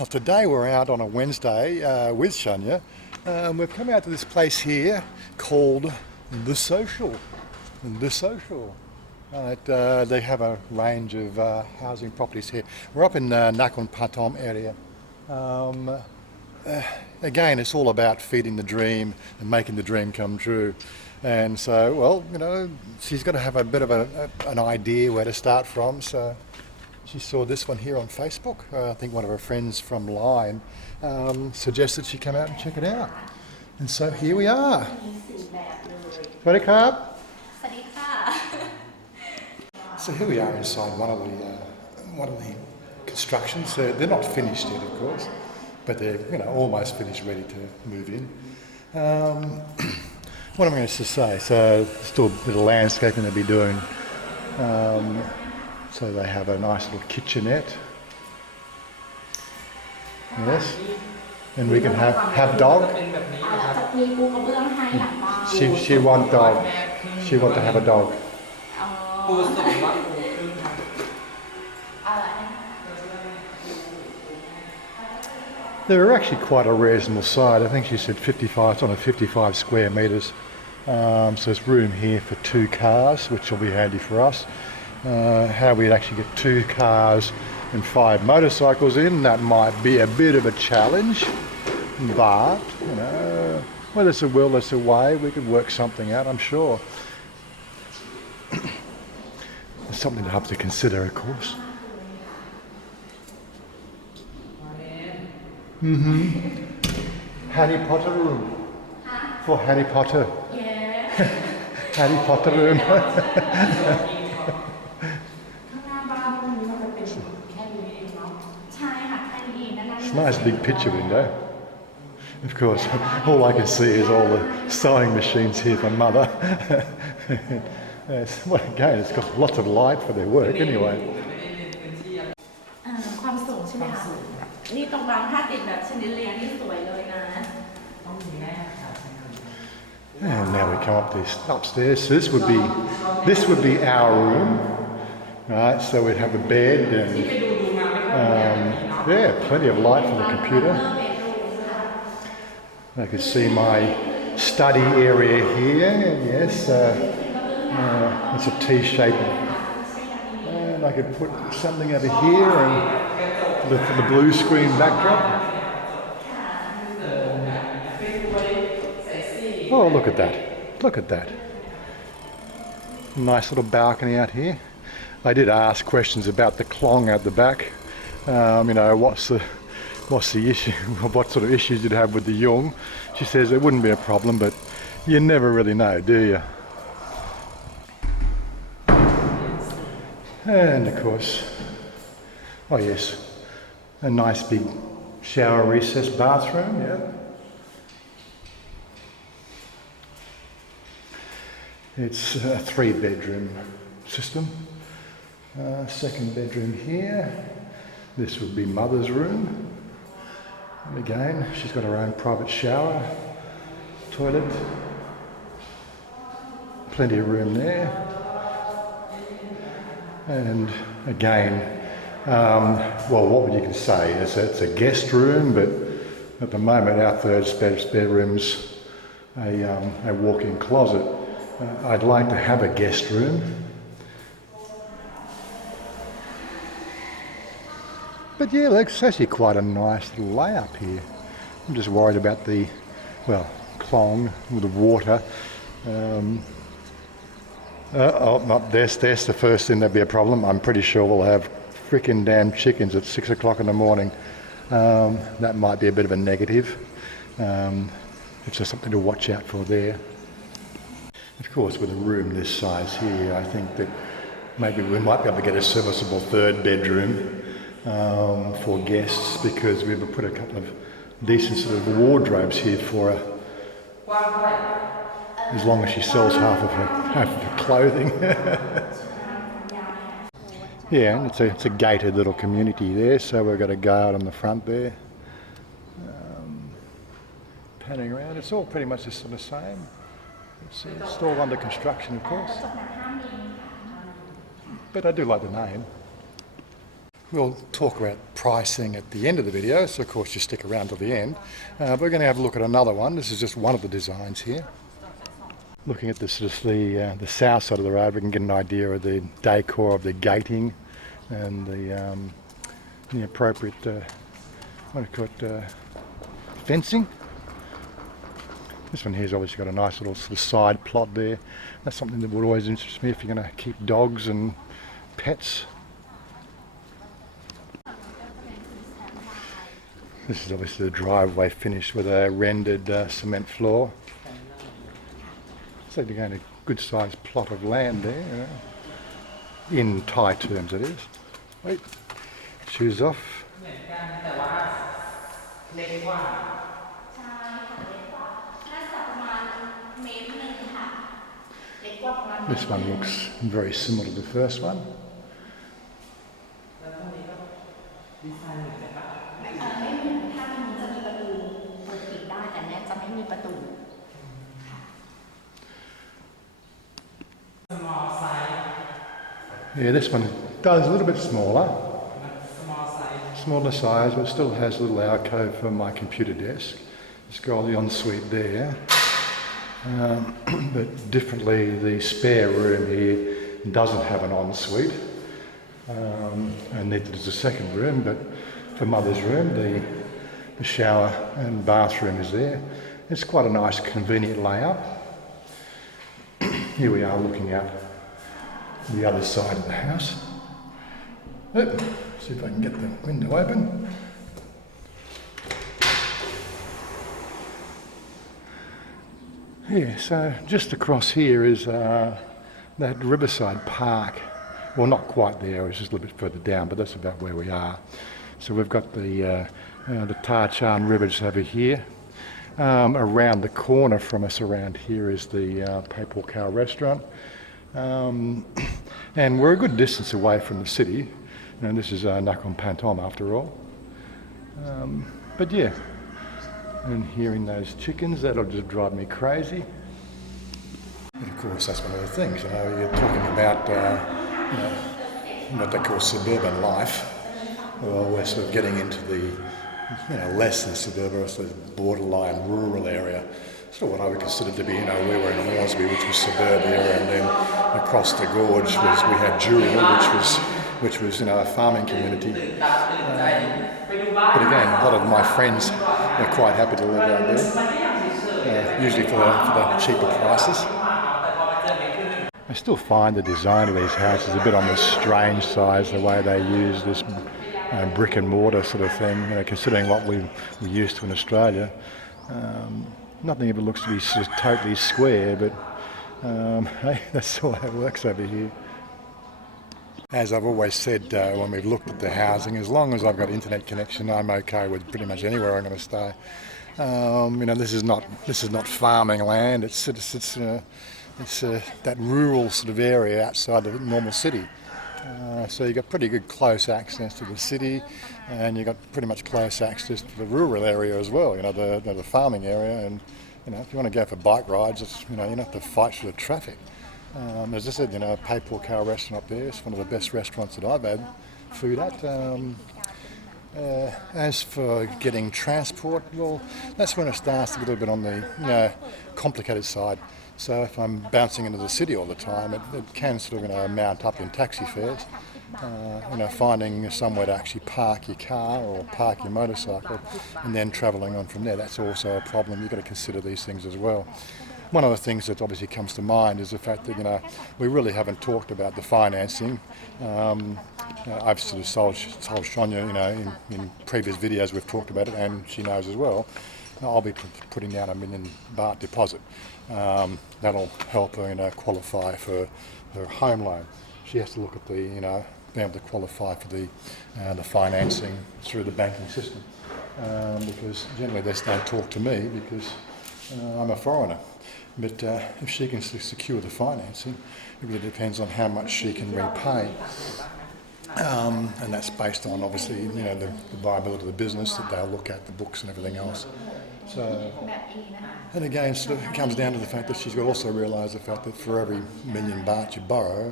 Well, today we're out on a Wednesday with Chanya. We've come out to this place here called The Social. The Social. They have a range of housing properties here. We're up in Nakhon Pathom area. Again, it's all about feeding the dream and making the dream come true. And so, well, you know, she's got to have a bit of an idea where to start from. So she saw this one here on Facebook. I think one of her friends from Line suggested she come out and check it out. And so here we are. Ready, Carb? So here we are inside one of the constructions. They're not finished yet, of course, but they're almost finished, ready to move in. What am I going to say? So still a bit of landscaping they'll be doing. So they have a nice little kitchenette. Yes. And we can have dog. She want dog. She want to have a dog. They're actually quite a reasonable size. I think she said 55. It's on a 55 square metres. So there's room here for 2 cars, which will be handy for us. How we'd actually get 2 cars and 5 motorcycles in, that might be a bit of a challenge. But, well, there's a will, there's a way. We could work something out, I'm sure. There's something to have to consider, of course. Harry Potter room. For Harry Potter. Yeah. Harry Potter room. It's a nice big picture window. Of course, all I can see is all the sewing machines here for Mother. Well, again, it's got lots of light for their work anyway. And now we come up this upstairs. So this would be our room, right? So we'd have a bed and yeah, plenty of light from the computer. I could see my study area here. Yes, it's a T-shape, and I could put something over here and for the blue screen backdrop. Oh, look at that. Look at that. Nice little balcony out here. I did ask questions about the clong at the back. What's the issue? What sort of issues you'd have with the yung? She says it wouldn't be a problem, but you never really know, do you? And of course, oh yes, a nice big shower recess bathroom, yeah. It's a 3-bedroom system. Second bedroom here. This would be Mother's room. And again, she's got her own private shower, toilet, plenty of room there. And again, well, what would you say? It's a guest room, but at the moment our third spare room's a walk-in closet. I'd like to have a guest room. But yeah, it's actually quite a nice little layout here. I'm just worried about the, clong with the water. That's the first thing that'd be a problem. I'm pretty sure we'll have frickin' damn chickens at 6 o'clock in the morning. That might be a bit of a negative. It's just something to watch out for there. Of course, with a room this size here, I think that maybe we might be able to get a serviceable 3rd bedroom for guests, because we've put a couple of decent sort of wardrobes here for her, as long as she sells half of her clothing. Yeah, and it's a gated little community there, so we've got a guard on the front there. Panning around, it's all pretty much the sort of same. It's still under construction, of course. But I do like the name. We'll talk about pricing at the end of the video, so of course you stick around till the end. We're going to have a look at another one. This is just one of the designs here. Looking at the south side of the road, we can get an idea of the decor of the gating and the appropriate fencing. This one here's obviously got a nice little sort of side plot there. That's something that would always interest me if you're going to keep dogs and pets. This is obviously the driveway finished with a rendered cement floor. So you're going to a good sized plot of land there, you know. In Thai terms it is. Wait, shoes off. This one looks very similar to the first one. ไม่เหมือนถ้ามันจะมีประตูเปิดปิดได้แต่เนี้ยจะไม่มีประตู Yeah, this one does a little bit smaller. Smaller size, but still has a little alcove for my computer desk. It's got the ensuite there. But differently, the spare room here doesn't have an ensuite. And neither does the second room, but for mother's room, the shower and bathroom is there. It's quite a nice, convenient layout. Here we are looking at the other side of the house. See if I can get the window open. Yeah, so just across here is that Riverside Park. Well, not quite there, it's just a little bit further down, but that's about where we are. So we've got the Tar Chan River just over here. Around the corner from us around here is the Papal Cow restaurant. And we're a good distance away from the city. And this is Nakhon Pathom after all. But yeah, and hearing those chickens, that'll just drive me crazy. And of course, that's one of the things, you know, you're talking about what they call suburban life. Well, we're sort of getting into the, less than suburban, sort of borderline rural area. Sort of what I would consider to be, we were in Wazza, which was suburbia, and then across the gorge we had Jura, which was a farming community. But again, a lot of my friends are quite happy to live out there, usually for the cheaper prices. I still find the design of these houses a bit on the strange side, the way they use this brick and mortar sort of thing, considering what we're used to in Australia. Nothing ever looks to be just totally square, but hey, that's the way it works over here. As I've always said when we've looked at the housing, as long as I've got internet connection, I'm okay with pretty much anywhere I'm going to stay. This is not farming land. It's that rural sort of area outside the normal city. So you've got pretty good close access to the city, and you've got pretty much close access to the rural area as well. The farming area, and if you want to go for bike rides, you don't have to fight through the traffic. As I said, Papal Cow restaurant up there. It's one of the best restaurants that I've had food at. As for getting transport, well, that's when it starts to get a little bit on the complicated side. So if I'm bouncing into the city all the time, it can sort of mount up in taxi fares. Finding somewhere to actually park your car or park your motorcycle and then travelling on from there, that's also a problem. You've got to consider these things as well. One of the things that obviously comes to mind is the fact that we really haven't talked about the financing. I've sort of told Chanya, in previous videos we've talked about it, and she knows as well. I'll be putting down $1 million baht deposit. That'll help her, qualify for her home loan. She has to look at be able to qualify for the financing through the banking system, because generally they don't talk to me because I'm a foreigner. But if she can secure the financing, it really depends on how much she can repay. And that's based on obviously the viability of the business that they'll look at, the books and everything else. So, แบบเอนะคะ and again, it comes down to the fact that she's got to also realise the fact that for every million baht you borrow,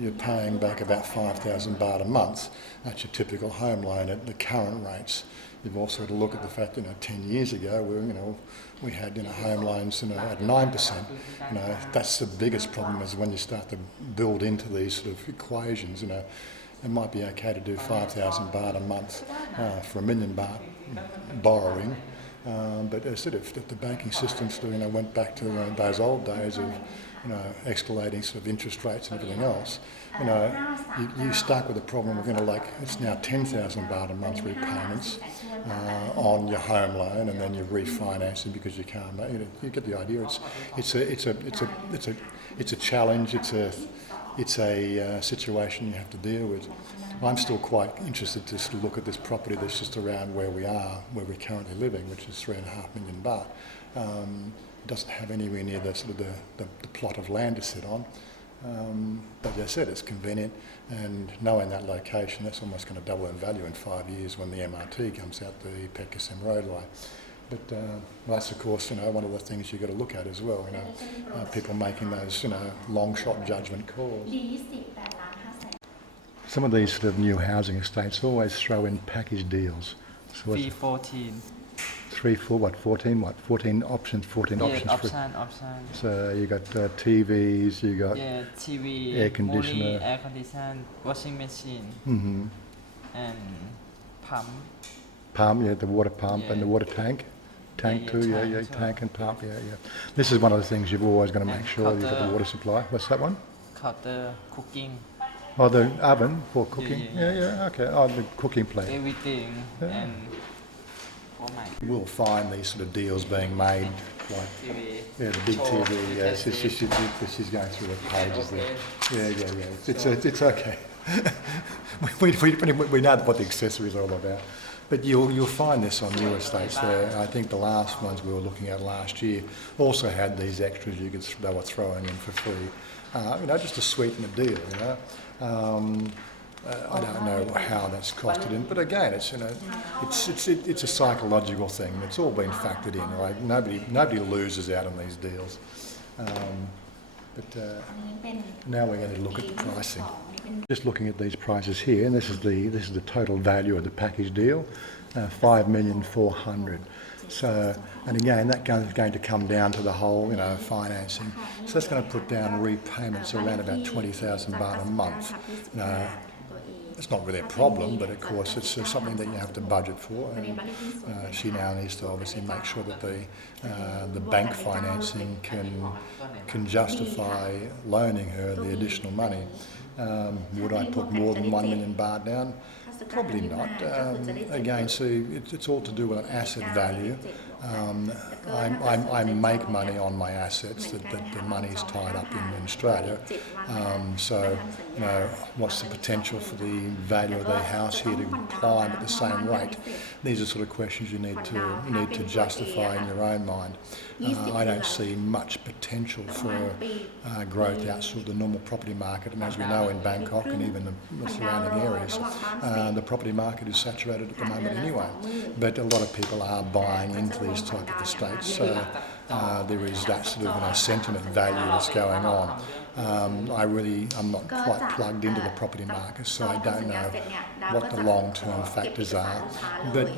you're paying back about 5,000 baht a month. That's your typical home loan at the current rates. You've also got to look at the fact, 10 years ago, we had, home loans, at 9%. That's the biggest problem is when you start to build into these sort of equations, it might be okay to do 5,000 baht a month for a million baht borrowing. But as I said, if the banking system still, went back to those old days of, escalating sort of interest rates and everything else, you stuck with the problem of, it's now 10,000 baht a month repayments on your home loan, and then you're refinancing because you can't. You get the idea. It's a challenge. It's a situation you have to deal with. I'm still quite interested to sort of look at this property that's just around where we're currently living, which is 3.5 million baht. It doesn't have anywhere near the sort of the plot of land to sit on. But as I said, it's convenient, and knowing that location, that's almost going to double in value in 5 years when the MRT comes out the Pekasem roadway. But that's of course, one of the things you've got to look at as well. People making those, long shot judgment calls. ดี18,500,000 Some of these sort of new housing estates always throw in package deals. So what's B14. 14 options, 14 Yeah, options. option. So you got TVs, you got Yeah, TV, air conditioner. air condition, washing machine, and pump, the water pump and Yeah. the water tank. Tank Yeah, too, tank too. tank and pump, yeah. This is one of the things you've always got to make And sure you've got the counter. water supply. What's that one? counter, cooking, Oh, the oven for cooking. Yeah. Okay. Oh, the cooking plate. everything, Yeah. and oh my We'll find these sort of deals being made, like TV. the big Oh, TV. you Yeah, can see. she's going through the pages there. Okay. Yeah. It's okay. we know what the accessories are all about. But you'll find this on new estates there. I think the last ones we were looking at last year also had these extras they were throwing in for free, just to sweeten the deal. I don't know how that's costed in, but again, it's a psychological thing. It's all been factored in. Right? Nobody loses out on these deals. But now we're going to look at the pricing. Just looking at these prices here, and this is the total value of the package deal, 5,400,000. So, and again, that is going to come down to the whole, financing. So that's going to put down repayments around about 20,000 baht a month. It's not really a problem, but of course it's something that you have to budget for. And she now needs to obviously make sure that the bank financing can justify loaning her the additional money. Would I put more than 1 million baht down? Probably not. Again, see, it's all to do with an asset value. I make money on my assets. That the money's tied up in Australia. So, what's the potential for the value of the house here to climb at the same rate? These are sort of questions you need to justify in your own mind. I don't see much potential for growth outside the normal property market, and as we know in Bangkok and even the surrounding areas, the property market is saturated at the moment anyway. But a lot of people are buying into these type of estates, so there is that sort of sentiment value that's going on. I'm not quite plugged into the property market, so I don't know what the long-term factors are. But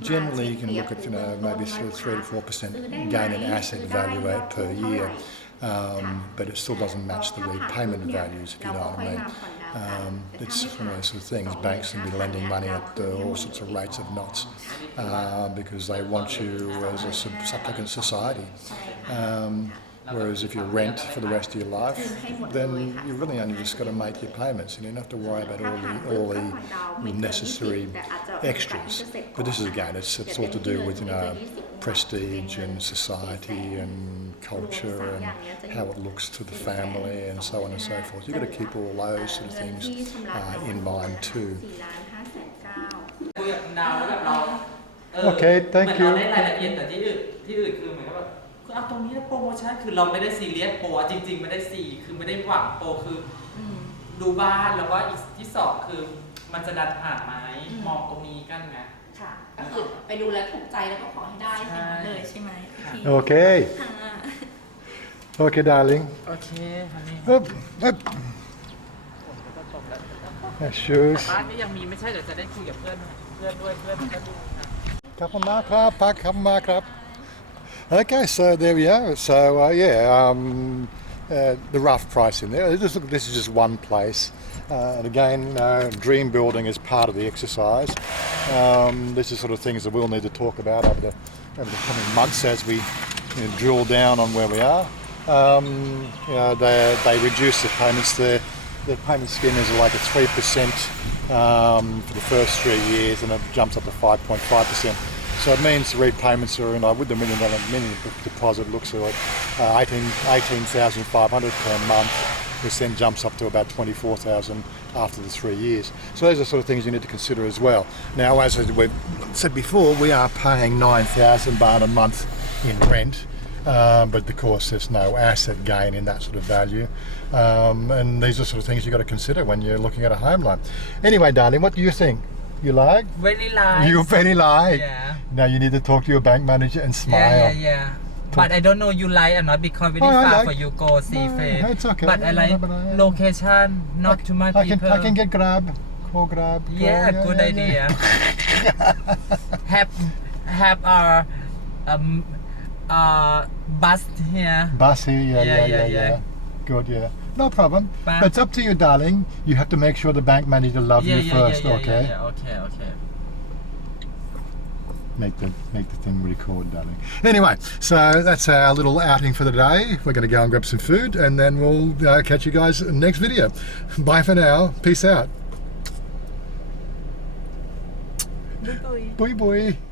generally you can look at maybe sort of 3 to 4% gain in asset value per year, but it still doesn't match the repayment values, if you know what I mean. It's one of those sort of things. Banks can be lending money at all sorts of rates of knots because they want you as a supplicant society. Whereas if you rent for the rest of your life, then you really only just got to make your payments, and you don't have to worry about all the necessary extras. But this is again, it's all to do with prestige and society and culture and how it looks to the family and so on and so forth. You've got to keep all those sort of things in mind too. คุยกับดาวแล้วแบบเรา Okay, thank เหมือนเรา you. ได้รายละเอียดแต่ที่อื่นคือเหมือนกับแบบคือเอาตรงนี้โปรโมชั่นคือเราไม่ได้ซีเรียสโปรจริงๆไม่ได้ซีคือไม่ได้หวังโปรคือดูบ้านแล้วก็อีกที่สองคือ มันจะดันผ่านไหมมองตรงนี้กันไง ค่ะก็คือไปดูแลถูกใจแล้วก็ขอให้ได้อย่างนั้นเลยใช่ไหม Okay. ค่ะ Okay, darling. โอเคฮันนี่ Up, up. ฝนก็จะตกแล้ว Yeah, shoes. บ้านนี้ยังมีไม่ใช่เดี๋ยวจะได้คุยกับเพื่อนด้วยเพื่อนก็ดูนะ Couple mark up, couple mark up. Okay, so there we are. So the rough price in there. This is just one place. And again, dream building is part of the exercise. This is sort of things that we'll need to talk about over the coming months as we drill down on where we are. They reduce the payments. The payment scheme is like a 3% for the first 3 years, and it jumps up to 5.5%. So it means the repayments are in, with the $1 million deposit looks like 18,500 per month, which then jumps up to about 24,000 after the 3 years. So those are sort of things you need to consider as well. Now, as we've said before, we are paying 9,000 baht a month in rent. But of course there's no asset gain in that sort of value, and these are sort of things you've got to consider when you're looking at a home loan. Anyway, darling, what do you think? You like? very nice You very like? yeah Now you need to talk to your bank manager and smile. yeah but I don't know you like or not because very Oh, I far like. for you go see No, face it's okay. but I like But I- location not too much people I can get Grab, call Grab. Call, yeah good idea have bus here Bus here, Yeah. yeah. Good, yeah. No problem. But- But it's up to you, darling. You have to make sure the bank manager loves you first, okay? yeah, okay Make the thing record, darling. Anyway, so that's our little outing for the day. We're going to go and grab some food, and then we'll catch you guys in the next video. Bye for now. Peace out. Bye bye.